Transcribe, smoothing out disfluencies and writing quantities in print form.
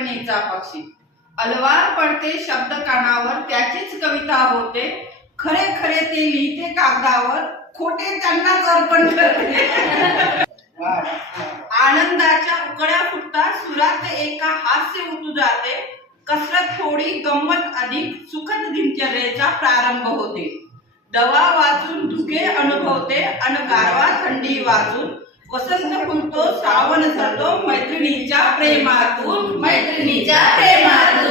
कल्पनेचा पक्षी. अलवार पडते शब्द कानावर, त्याचीच कविता होते. खरे खरे ते लिहिते कागदावर, खोटे त्यांनाच अर्पण करते. आनंदाच्या उकळ्या फुटतात, सुरात एका हास्य उतू जाते. कसरत थोडी, गंमत अधिक, सुखद दिनचर्येचा प्रारंभ होते. दवा वाचून धुके अनुभवते, अन गारवा थंडी वाचून. वसंत फुलतो, श्रावण झरतो, मैत्रिणीच्या प्रेमातून, मैत्रिणीच्या प्रेमातून.